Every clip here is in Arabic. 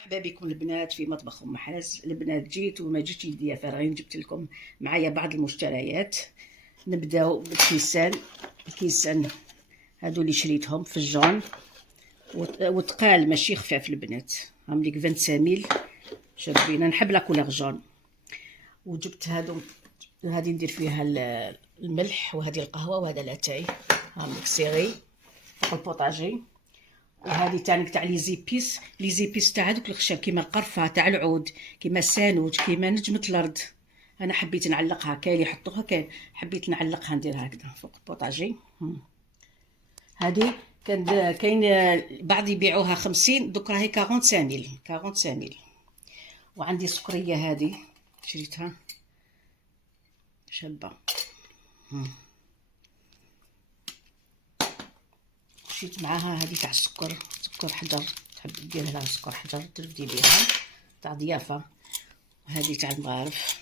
مرحبا بكم البنات في مطبخ ام حاز. البنات جيت وما جيتش يديا فارغين، جبت لكم معايا بعض المشتريات. نبداو بالكيسان. الكيسان هادو اللي شريتهم في الجون وتقال ماشي خفاف البنات، هم ليك 25 ميل شابين. نحب لا كولور جون. وجبت هادو، هادي ندير فيها الملح، وهذه القهوه، وهذا لاتاي هم ليك سيري فوق البوطاجي. وهذه تاع لي زيبيس تاع هذوك الخشب كيما القرفه تاع العود، كيما السانوج، كيما نجمه الارض. انا حبيت نعلقها، كاين اللي يحطوها، كاين حبيت نعلقها نديرها هكذا فوق البوطاجي. هذه كاين بعض يبيعوها 50، دوك راهي 45 ميل. وعندي سكريه هذه شريتها شابه. مشيت معاها هذه تاع سكر حجر، تحب دير لها سكر حجر تبدي بها تاع ضيافه. وهذه تاع المغارف.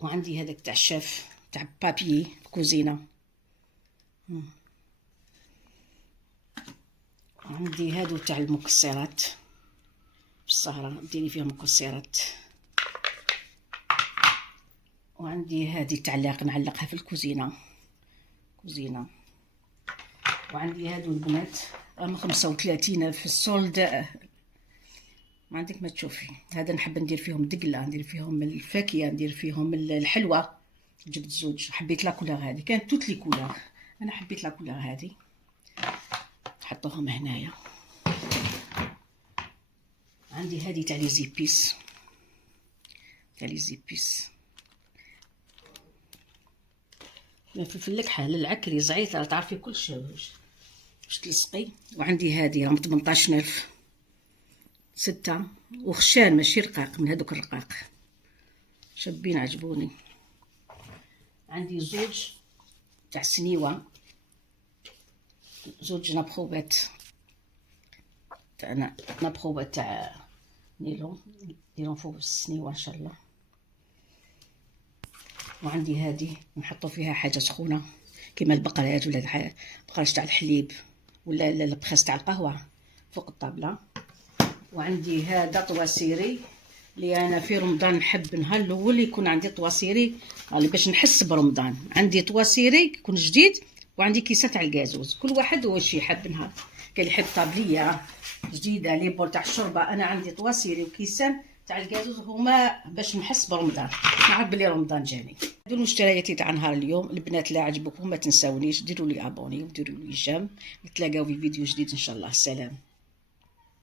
وعندي هذاك تاع الشاف تاع بابي كوزينه. وعندي هادو تاع المكسرات في السهره، ديري فيهم مكسرات. وعندي هذه تعليق نعلقها في الكوزينه. وعندي هادو البنات راهم 35 في السولد، ما عندك ما تشوفي. هذا نحب ندير فيهم دقله، ندير فيهم الفاكهه، ندير فيهم الحلوى. جبت زوج، حبيت لا كولور هذه، كانت توت لي كولور، انا حبيت لا كولور هذه. نحطوهم هنايا. عندي هذه تاع لي زيبيس، فلفل الكحه للعكري زعيته، تعرفي كلشي باش تلصقي. وعندي هذه راهم 18,000 6، وخشان ماشي رقاق، من هذوك الرقاق شابين عجبوني. عندي زوج تاع سنيوه، زوج نبخوبات تاع نبخوبات تاع نيلون، نديرهم فوق السنيوه ان شاء الله. وعندي هذه نحطوا فيها حاجه سخونه كيما البقرات ولا البقرات تاع الحليب ولا البخاس تاع القهوه فوق الطابله. وعندي هذا طواسيري اللي انا في رمضان نحب نهار الاول يكون عندي طواسيري باش نحس برمضان. عندي طواسيري يكون جديد، وعندي كيسه تاع الغازوز، كل واحد واش يحب نهار. كاين اللي يحب طابليه جديده لي بول تاع الشوربه، انا عندي طواسيري وكيسان تاع الغازوز هما باش نحس برمضان، نعرف بلي رمضان جاني. هادو المشتريات تاع نهار اليوم. البنات لا عجبكم ما تنساونيش ديروا لي ابوني وديروا لي جيم. نتلاقاو في فيديو جديد ان شاء الله. سلام.